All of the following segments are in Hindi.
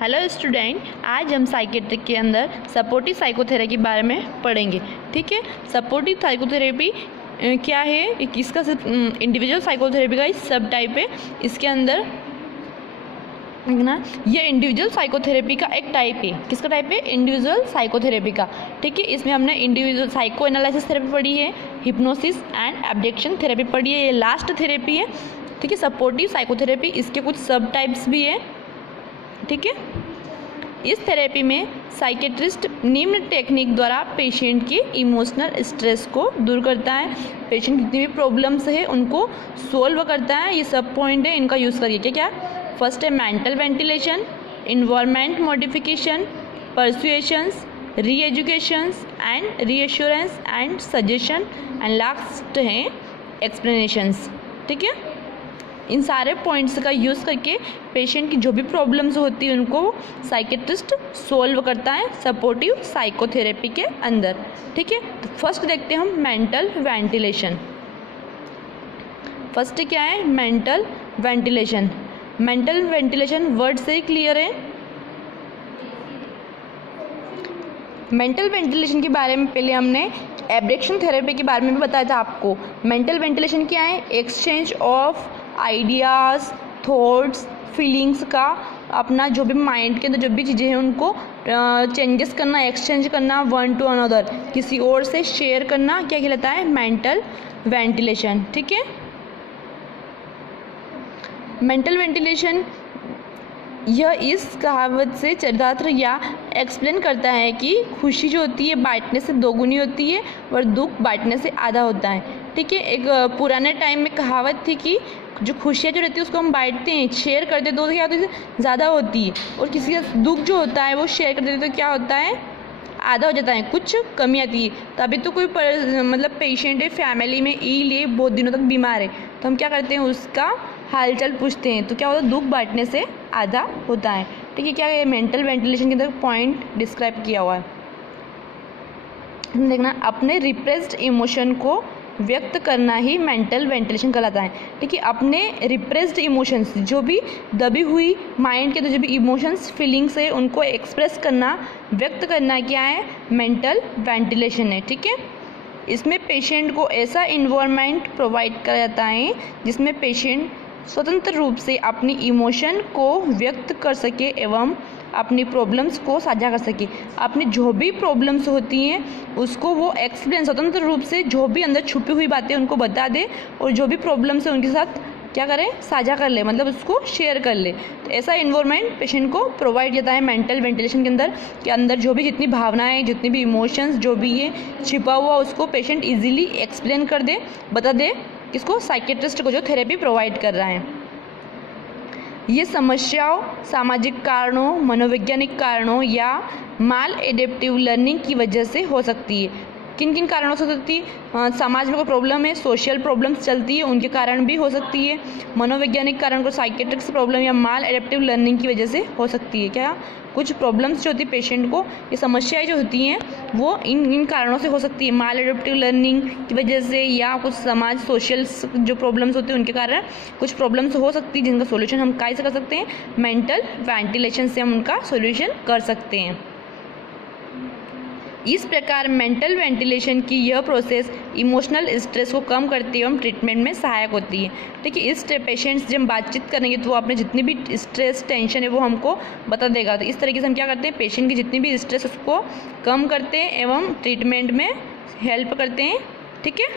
हेलो स्टूडेंट, आज हम साइकेट्रिक के अंदर सपोर्टिव साइकोथेरेपी के बारे में पढ़ेंगे। ठीक है, सपोर्टिव साइकोथेरेपी क्या है? इसका इंडिविजुअल साइकोथेरेपी का सब टाइप है। इसके अंदर ना ये इंडिविजुअल साइकोथेरेपी का एक टाइप है। किसका टाइप है? इंडिविजुअल साइकोथेरेपी का। ठीक है, इसमें हमने इंडिविजुअल साइको एनालिसिस थेरेपी पढ़ी है, हिप्नोसिस एंड एब्डक्शन थेरेपी पढ़ी है। ये लास्ट थेरेपी है। ठीक है, सपोर्टिव साइकोथेरेपी, इसके कुछ सब टाइप्स भी है। ठीक है, इस थेरेपी में साइकेट्रिस्ट निम्न टेक्निक द्वारा पेशेंट के इमोशनल स्ट्रेस को दूर करता है। पेशेंट जितनी भी प्रॉब्लम्स है उनको सोल्व करता है। ये सब पॉइंट है, इनका यूज़ करिए। क्या क्या? फर्स्ट है मेंटल वेंटिलेशन, इन्वायरमेंट मॉडिफिकेशन, परसुएशंस, री educations and reassurance and suggestion and last है एक्सप्लेनेशंस। ठीक है, इन सारे पॉइंट्स का यूज़ करके पेशेंट की जो भी प्रॉब्लम्स होती है उनको साइकेट्रिस्ट सोल्व करता है सपोर्टिव साइकोथेरेपी के अंदर। ठीक है, तो फर्स्ट देखते हैं हम मेंटल वेंटिलेशन। फर्स्ट क्या है? Mental ventilation. Mental ventilation word से ही क्लियर है। मेंटल वेंटिलेशन के बारे में पहले हमने एब्डक्शन थेरेपी के बारे में भी बताया था आपको। मेंटल वेंटिलेशन क्या है? Exchange of ideas, thoughts, feelings का अपना जो भी माइंड के अंदर जो भी चीज़ें हैं उनको चेंजेस करना, एक्सचेंज करना वन टू अनदर, किसी और से शेयर करना, क्या कहलाता है? Mental ventilation. ठीक है, मेंटल वेंटिलेशन यह इस कहावत से चरितार्थ या एक्सप्लेन करता है कि खुशी जो होती है बांटने से दोगुनी होती है और दुख बांटने से आधा होता है। ठीक है, एक पुराने टाइम में कहावत थी कि जो खुशियाँ जो रहती है उसको हम बांटते हैं, शेयर करते हैं तो क्या होती है? ज़्यादा होती है, और किसी का दुख जो होता है वो शेयर करते हैं तो क्या होता है? आधा हो जाता है, कुछ कमी आती है। तो अभी तो कोई मतलब पेशेंट है फैमिली में इल है, बहुत दिनों तक बीमार है, तो हम क्या करते हैं? उसका हालचाल पूछते हैं, तो क्या होता है? दुख बांटने से आधा होता है। ठीक है, क्या है? मेंटल वेंटिलेशन के अंदर पॉइंट डिस्क्राइब किया हुआ है। देखना, अपने रिप्रेस्ड इमोशन को व्यक्त करना ही मेंटल वेंटिलेशन कहलाता है। ठीक है, अपने रिप्रेस्ड इमोशंस, जो भी दबी हुई माइंड के अंदर जो भी इमोशंस, फीलिंग्स है उनको एक्सप्रेस करना, व्यक्त करना क्या है? मेंटल वेंटिलेशन है। ठीक है, इसमें पेशेंट को ऐसा इन्वायरमेंट प्रोवाइड किया जाता है जिसमें पेशेंट स्वतंत्र रूप से अपनी इमोशन को व्यक्त कर सके एवं अपनी प्रॉब्लम्स को साझा कर सके। अपनी जो भी प्रॉब्लम्स होती हैं उसको वो एक्सप्लेन, स्वतंत्र रूप से जो भी अंदर छुपी हुई बातें उनको बता दे, और जो भी प्रॉब्लम्स है उनके साथ क्या करें? साझा कर ले, मतलब उसको शेयर कर ले। तो ऐसा इन्वायरमेंट पेशेंट को प्रोवाइड किया है मेंटल वेंटिलेशन के अंदर, कि अंदर जो भी जितनी भावनाएं, जितनी भी इमोशंस जो भी है छिपा हुआ उसको पेशेंट ईजिली एक्सप्लेन कर दे, बता दे किसको? साइकेट्रिस्ट को, जो थेरेपी प्रोवाइड कर रहा है। ये समस्याओं सामाजिक कारणों, मनोवैज्ञानिक कारणों या माल एडेप्टिव लर्निंग की वजह से हो सकती है। किन किन कारणों से हो सकती है? समाज में कोई प्रॉब्लम है, सोशल प्रॉब्लम्स चलती है, उनके कारण भी हो सकती है। मनोवैज्ञानिक कारण को साइकेट्रिक प्रॉब्लम या माल एडेप्टिव लर्निंग की वजह से हो सकती है। क्या? कुछ प्रॉब्लम्स जो होती है पेशेंट को, ये समस्याएं जो होती हैं वो इन कारणों से हो सकती है, माल एडेप्टिव लर्निंग की वजह से, या कुछ समाज सोशल जो प्रॉब्लम्स होती हैं उनके कारण कुछ प्रॉब्लम्स हो सकती है, जिनका सोल्यूशन हम कैसे कर सकते हैं? मेंटल वेंटिलेशन से हम उनका सोल्यूशन कर सकते हैं। इस प्रकार मेंटल वेंटिलेशन की यह प्रोसेस इमोशनल स्ट्रेस को कम करती है एवं ट्रीटमेंट में सहायक होती है। ठीक है, इस पेशेंट्स जब हम बातचीत करेंगे तो वो अपने जितनी भी स्ट्रेस, टेंशन है वो हमको बता देगा। तो इस तरीके से हम क्या करते हैं? पेशेंट की जितनी भी स्ट्रेस उसको कम करते हैं एवं ट्रीटमेंट में हेल्प करते हैं। ठीक है,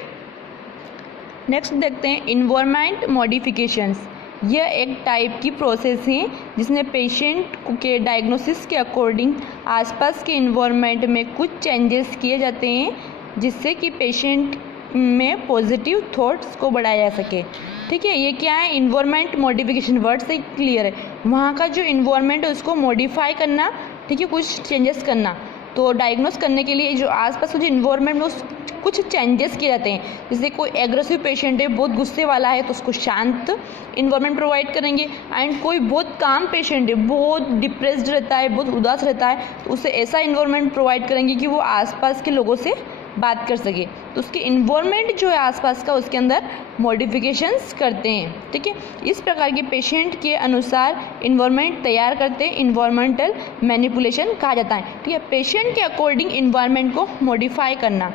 नेक्स्ट देखते हैं इन्वायरमेंट मॉडिफिकेशंस। यह एक टाइप की प्रोसेस है जिसमें पेशेंट के डायग्नोसिस के अकॉर्डिंग आसपास के इन्वायरमेंट में कुछ चेंजेस किए जाते हैं जिससे कि पेशेंट में पॉजिटिव थॉट्स को बढ़ाया जा सके। ठीक है, ये क्या है? इन्वायरमेंट मॉडिफिकेशन वर्ड से क्लियर है। वहाँ का जो इन्वायरमेंट है उसको मॉडिफाई करना, ठीक है, कुछ चेंजेस करना। तो डायग्नोस करने के लिए जो आसपास का जो इन्वायरमेंट में उस कुछ चेंजेस किए जाते हैं। जैसे कोई एग्रेसिव पेशेंट है, बहुत गुस्से वाला है, तो उसको शांत इन्वायरमेंट प्रोवाइड करेंगे। एंड कोई बहुत काम पेशेंट है, बहुत डिप्रेस्ड रहता है, बहुत उदास रहता है, तो उसे ऐसा इन्वायरमेंट प्रोवाइड करेंगे कि वो आसपास के लोगों से बात कर सके, तो उसके इन्वायरमेंट जो है आसपास का उसके अंदर मॉडिफिकेशंस करते हैं। ठीक है, इस प्रकार के पेशेंट के अनुसार इन्वायरमेंट तैयार करते हैं, इन्वायरमेंटल मैनिपुलेशन कहा जाता है। ठीक है, पेशेंट के अकॉर्डिंग इन्वायरमेंट को मॉडिफाई करना।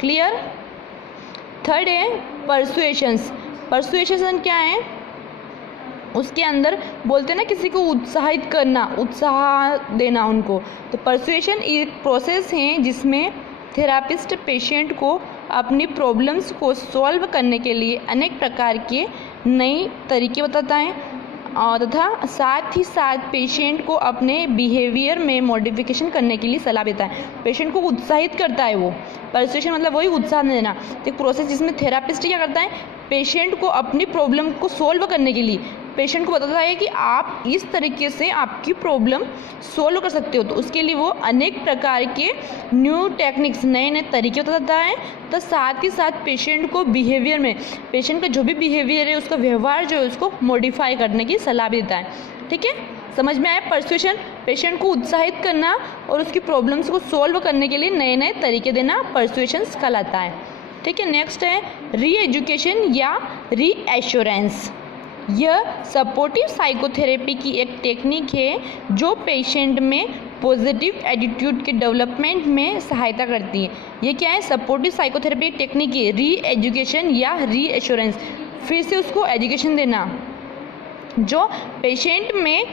क्लियर। थर्ड है परसुएशंस। परसुएशन क्या है, उसके अंदर बोलते हैं ना किसी को उत्साहित करना, उत्साह देना उनको। तो परसुएशन एक प्रोसेस है जिसमें थेरापिस्ट पेशेंट को अपनी प्रॉब्लम्स को सॉल्व करने के लिए अनेक प्रकार के नए तरीके बताता है और तथा साथ ही साथ पेशेंट को अपने बिहेवियर में मॉडिफिकेशन करने के लिए सलाह देता है, पेशेंट को उत्साहित करता है। वो परसुएशन मतलब वही उत्साह देना। तो एक प्रोसेस जिसमें थेरापिस्ट क्या करता है, पेशेंट को अपनी प्रॉब्लम को सॉल्व करने के लिए पेशेंट को बताता है कि आप इस तरीके से आपकी प्रॉब्लम सॉल्व कर सकते हो। तो उसके लिए वो अनेक प्रकार के न्यू टेक्निक्स, नए नए तरीके बताता है। तो साथ ही साथ पेशेंट को बिहेवियर में, पेशेंट का जो भी बिहेवियर है उसका व्यवहार जो है उसको मॉडिफाई करने की सलाह भी देता है। ठीक है, समझ में आया। परसुएशन पेशेंट को उत्साहित करना और उसकी प्रॉब्लम्स को सॉल्व करने के लिए नए नए तरीके देना परसुएशंस कहलाता है। ठीक है, नेक्स्ट है री एजुकेशन या री एश्योरेंस। यह सपोर्टिव साइकोथेरेपी की एक टेक्निक है जो पेशेंट में पॉजिटिव एटीट्यूड के डेवलपमेंट में सहायता करती है। ये क्या है, सपोर्टिव साइकोथेरेपी टेक्निक है, री एजुकेशन या री एश्योरेंस, फिर से उसको एजुकेशन देना, जो पेशेंट में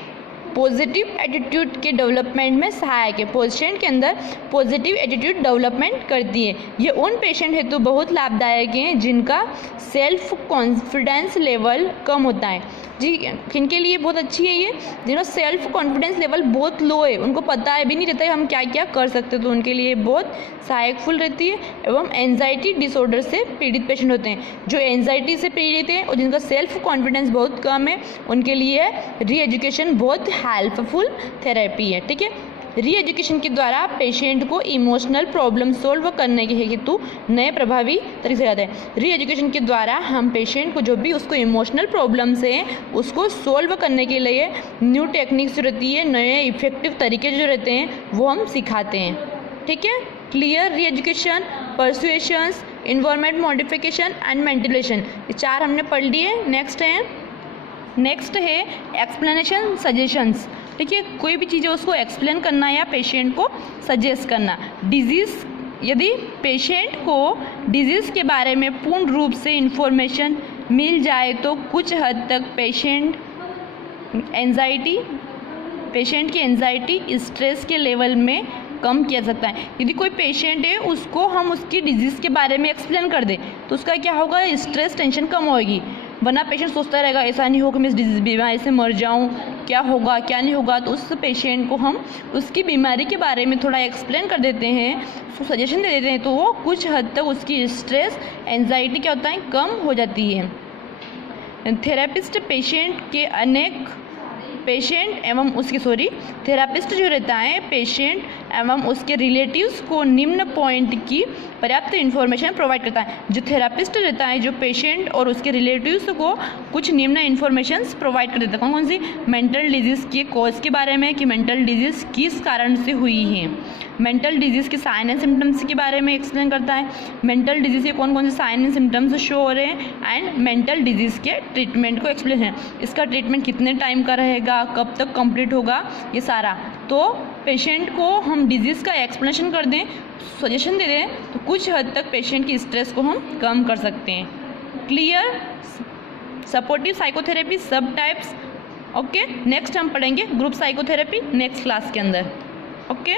पॉजिटिव एटीट्यूड के डेवलपमेंट में सहायक है, पेशेंट के अंदर पॉजिटिव एटीट्यूड डेवलपमेंट करती है। ये उन पेशेंट हेतु बहुत लाभदायक हैं जिनका सेल्फ कॉन्फिडेंस लेवल कम होता है। जी, किनके लिए बहुत अच्छी है ये, जिनका सेल्फ कॉन्फिडेंस लेवल बहुत लो है, उनको पता है भी नहीं रहता है हम क्या क्या कर सकते, तो उनके लिए बहुत सहायकफुल रहती है। एवं एंजाइटी डिसऑर्डर से पीड़ित पेशेंट होते हैं, जो एंजाइटी से पीड़ित हैं और जिनका सेल्फ कॉन्फिडेंस बहुत कम है, उनके लिए री एजुकेशन बहुत हेल्पफुल थेरेपी है। ठीक है, री एजुकेशन के द्वारा पेशेंट को इमोशनल प्रॉब्लम सॉल्व करने के हेतु नए प्रभावी तरीके से जाते हैं। री एजुकेशन के द्वारा हम पेशेंट को जो भी उसको इमोशनल प्रॉब्लम्स हैं उसको सॉल्व करने के लिए न्यू टेक्निक्स जो रहती है, नए इफेक्टिव तरीके जो रहते हैं वो हम सिखाते हैं। ठीक है, क्लियर। री एजुकेशन, परसुएशंस, इन्वायरमेंट मॉडिफिकेशन एंड मेंटलेशन, ये चार हमने पढ़ लिए। नेक्स्ट है एक्सप्लेनेशन सजेशंस। ठीक है, कोई भी चीज़ है उसको एक्सप्लेन करना या पेशेंट को सजेस्ट करना। डिजीज़, यदि पेशेंट को डिजीज़ के बारे में पूर्ण रूप से इंफॉर्मेशन मिल जाए तो कुछ हद तक पेशेंट की एंजाइटी स्ट्रेस के लेवल में कम किया जा सकता है। यदि कोई पेशेंट है उसको हम उसकी डिजीज़ के बारे में एक्सप्लेन कर दें तो उसका क्या होगा, स्ट्रेस टेंशन कम होगी। वरना पेशेंट सोचता रहेगा ऐसा नहीं हो कि मैं इस डिजीज बीमारी से मर जाऊं, क्या होगा क्या नहीं होगा। तो उस पेशेंट को हम उसकी बीमारी के बारे में थोड़ा एक्सप्लेन कर देते हैं, उसको सजेशन दे देते हैं, तो वो कुछ हद तक उसकी स्ट्रेस एंजाइटी क्या होता है, कम हो जाती है। थेरेपिस्ट थेरापिस्ट जो रहता है पेशेंट एवं उसके रिलेटिव्स को निम्न पॉइंट की पर्याप्त इन्फॉर्मेशन प्रोवाइड करता है। जो थेरापिस्ट रहता है जो पेशेंट और उसके रिलेटिव्स को कुछ निम्न इन्फॉर्मेशंस प्रोवाइड कर देता है। कौन सी, मेंटल डिजीज़ के कॉज के बारे में कि मेंटल डिजीज़ किस कारण से हुई है, मेंटल डिजीज़ के साइन एंड सिम्टम्स के बारे में एक्सप्लेन करता है, मेंटल डिजीज़ के कौन कौन से साइन एंड सिम्टम्स शो हो रहे हैं, एंड मेंटल डिजीज़ के ट्रीटमेंट को एक्सप्लेन है, इसका ट्रीटमेंट कितने टाइम का रहेगा, कब तक कंप्लीट होगा, ये सारा। तो पेशेंट को हम डिजीज़ का एक्सप्लेनेशन कर दें, सजेशन दे दें, तो कुछ हद तक पेशेंट की स्ट्रेस को हम कम कर सकते हैं। क्लियर। सपोर्टिव साइकोथेरेपी सब टाइप्स। ओके, नेक्स्ट हम पढ़ेंगे ग्रुप साइकोथेरेपी नेक्स्ट क्लास के अंदर। ओके।